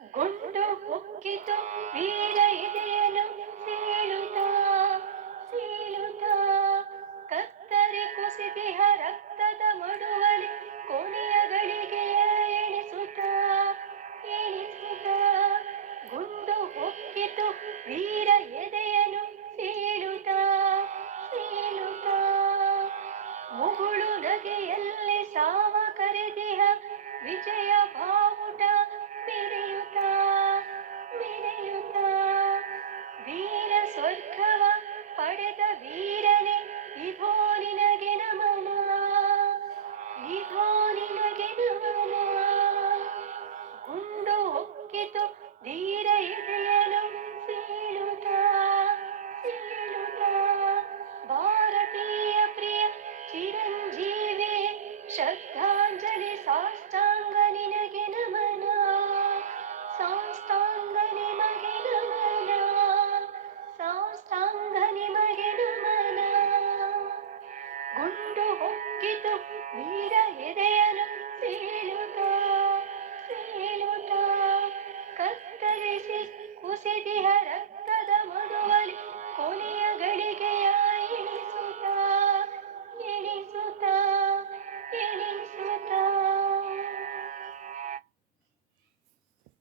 ಗುಂಡು ಹೊಕ್ಕಿತು ವೀರ ಎದೆಯನು ಸೀಳುತ್ತಾ ಸೀಳುತ್ತಾ ಕತ್ತರಿ ಕುಸಿದಿಹ ರಕ್ತದ ಮಡುವಲಿ ಕೊನೆಯ ಗಳಿಗೆಯ ಎಣಿಸುತ್ತಾ ಎಣಿಸುತ್ತಾ ಗುಂಡು ಹೊಕ್ಕಿತು ವೀರ ಎದೆಯನು ಸೀಳುತ್ತಾ ಸೀಳುತ್ತಾ ಮುಗುಳು ನಗೆಯಲ್ಲಿ ಸಾವ ಕರೆದಿಹ ವಿಜಯ ಬಾವುಟ ಮೆರೆಯುತ್ತ ಮೆರೆಯುತ್ತ ವೀರ ಸ್ವರ್ಗವ ಪಡೆದ ವೀರನೇ ಇದೋ ನಿನಗೆ ನಮನ ಇದೋ ನಿನಗೆ ನಮನ ಗುಂಡು ಹೊಕ್ಕಿತು ಧೀರ ಎದೆಯನು ಸೀಳುತ್ತ ಸೀಳುತ್ತ ಭಾರತೀಯ ಪ್ರಿಯ ಚಿರಂಜೀವಿ ಶ್ರದ್ಧಾಂಜಲಿ ಸಾಷ್ಟಾಂಗ ನಿನಗೆ ನಮನ ಸಾಷ್ಟಾಂಗ ನಿಮಗೆ ನಮನ ಸಾಷ್ಟಾಂಗ ನಿಮಗೆ ನಮನ ಗುಂಡು ಹೊಕ್ಕಿತು ವೀರ ಎದೆಯನು ಸೀಳುತ್ತ ಸೀಳುತ್ತ ಕತ್ತರಿಸಿ ಕುಸಿದಿಹ